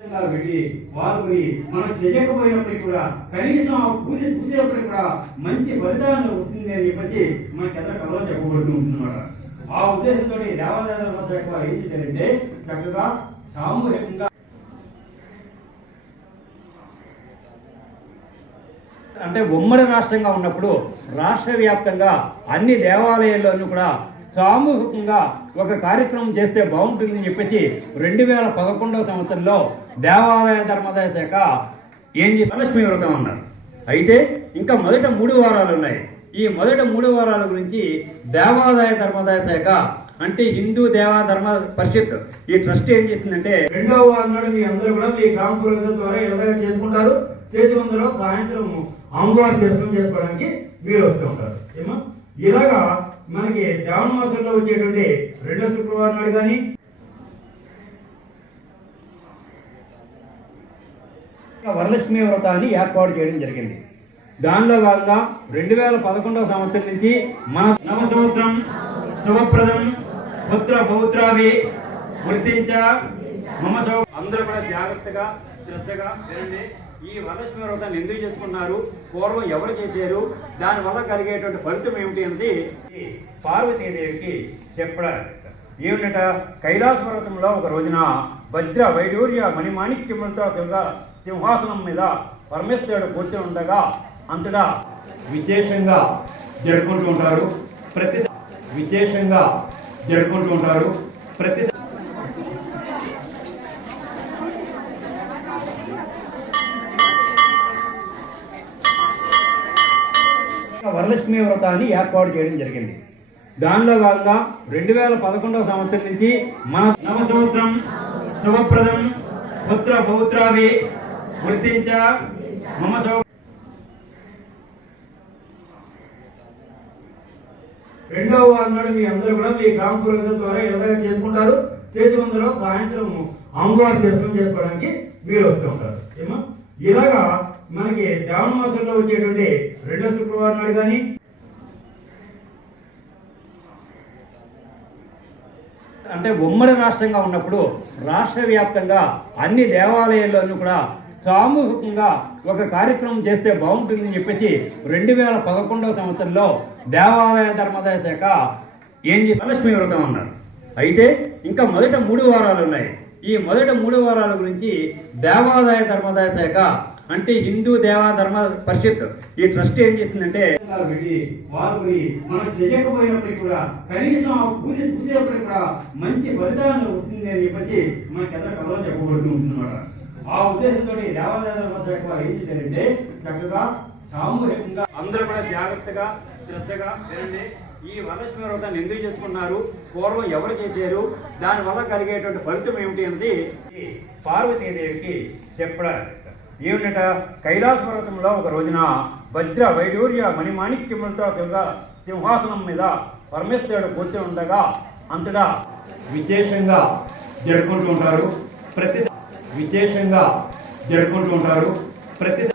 పెట్టి వారు మనం చేయకపోయినప్పటికీ కూడా కనీసం ఆ పూజ చూసేప్పటికి కూడా మంచి ఫలితాలను వస్తుంది అని చెప్పి మనకి ఎదురు కథలో చెప్పబడుతూ ఉంటుందన్నమాట ఆ ఉద్దేశంతో దేవాలయాల వద్ద ఎక్కువ ఏం చేశారంటే చక్కగా సామూహికంగా అంటే ఉమ్మడి రాష్ట్రంగా ఉన్నప్పుడు రాష్ట్ర వ్యాప్తంగా అన్ని దేవాలయాల్లోనూ కూడా సామూహికంగా ఒక కార్యక్రమం చేస్తే బాగుంటుందని చెప్పేసి రెండు వేల పదకొండవ సంవత్సరంలో దేవాలయ ధర్మాదాయ శాఖ ఏం చేసి లక్ష్మీ వ్రతం అన్నారు. అయితే ఇంకా మొదట మూడు వారాలు ఉన్నాయి. ఈ మొదట మూడు వారాల గురించి దేవాదాయ ధర్మాదాయ శాఖ అంటే హిందూ దేవా ధర్మ పరిషత్ ఈ ట్రస్ట్ ఏం చేసిందంటే రెండవ వారం నాడు మీ అందరూ కూడా మీ గ్రామ పురోగతి ద్వారా ఎలాగ చేసుకుంటారు. చేతి వందలో సాయంత్రం అమ్మవారి దర్శనం చేసుకోవడానికి వీలు వస్తూ ఉంటారు. ఏమో? ఇలాగా మనకి శ్రావణ మాసంలో వచ్చేటువంటి రెండో శుక్రవారం నాడు కానీ వరలక్ష్మి వ్రతాన్ని ఏర్పాటు చేయడం జరిగింది. దానిలో భాగంగా రెండు వేల పదకొండవ సంవత్సరం నుంచి మన నవ సంవత్సరం శుభప్రదం పుత్ర పౌత్రావి గుర్తించ మమ అందరూ కూడా జాగ్రత్తగా శ్రద్ధగా వినండి. ఈ వరలక్ష్మి వ్రతాన్ని ఎందుకు చేసుకున్నారు పూర్వం ఎవరు చేశారు? దానివల్ల కలిగేటువంటి ఫలితం ఏమిటి అనేది పార్వతీదేవికి చెప్పడానికి. ఏమిటట? కైలాస పర్వతంలో ఒక రోజున వజ్ర వైడూర్య మణిమాణిక్యములతో కింద సింహాసనం మీద పరమేశ్వరుడు కూర్చొని ఉండగా అంతటా విశేషంగా జరుపుకుంటూ ఉంటారు. ప్రతి విశేషంగా జరుపుకుంటూ ఉంటారు. ప్రతి వరలక్ష్మి వ్రతాన్ని ఏర్పాటు చేయడం జరిగింది. దానిలో భాగంగా రెండు వేల పదకొండవ సంవత్సరం నుంచి మన నవ సంవత్సరం శుభప్రదం. పుత్ర పౌత్రావి గుర్తించ మమ రెండవ వారం నాడు మీ అందరూ కూడా మీ గ్రామ పురోగతి ద్వారా ఎలాగ చేసుకుంటారు. చేతి వందలో సాయంత్రం అమ్మవారి దర్శనం చేసుకోవడానికి మీరు వస్తూ ఉంటారు. ఏమో? ఇలాగా మనకి శ్రావణ మాసంలో వచ్చేటువంటి రెండో శుక్రవారం నాడు కానీ అంటే ఉమ్మడి రాష్ట్రంగా ఉన్నప్పుడు రాష్ట్ర వ్యాప్తంగా అన్ని దేవాలయాల్లోనూ కూడా సామూహికంగా ఒక కార్యక్రమం చేస్తే బాగుంటుందని చెప్పేసి రెండు వేల పదకొండవ సంవత్సరంలో దేవాలయ ధర్మాదాయ శాఖ ఏం చేసి లక్ష్మీ వ్రతం అన్నారు. అయితే ఇంకా మొదట మూడు వారాలు ఉన్నాయి. ఈ మొదట మూడు వారాల గురించి దేవాదాయ ధర్మాదాయ శాఖ అంటే హిందూ దేవా ధర్మ పరిషత్ ఈ ట్రస్ట్ ఏం చేసిందంటే పెట్టి వారు మనం చేయకపోయినప్పటికీ కూడా కనీసం ఆ పూజ పూజేటప్పటికి కూడా మంచి ఫలితాలను వస్తుంది అని చెప్పి మనకి ఎంత కథలో చెప్పబడుతూ ఉంటుందన్నమాట ఆ ఉద్దేశంతో దేవాలయాల వద్ద ఎక్కువ ఏం చేశారంటే చక్కగా సామూహికంగా అందరూ కూడా జాగ్రత్తగా శ్రద్ధగా వినండి. ఈ వరలక్ష్మి వ్రతాన్ని ఎందుకు చేసుకున్నారు పూర్వం ఎవరు చేశారు? దాని వల్ల కలిగేటువంటి ఫలితం ఏమిటి అనేది పార్వతీదేవికి చెప్పడం ఏమిటట? కైలాస పర్వతంలో ఒక రోజున వజ్ర వైడూర్య మణిమాణిక్యములతో కింద సింహాసనం మీద పరమేశ్వరుడు కూర్చొని ఉండగా అంతటా విశేషంగా జరుపుకుంటూ ఉంటారు. ప్రతి విశేషంగా జరుపుకుంటూ ఉంటారు. ప్రతి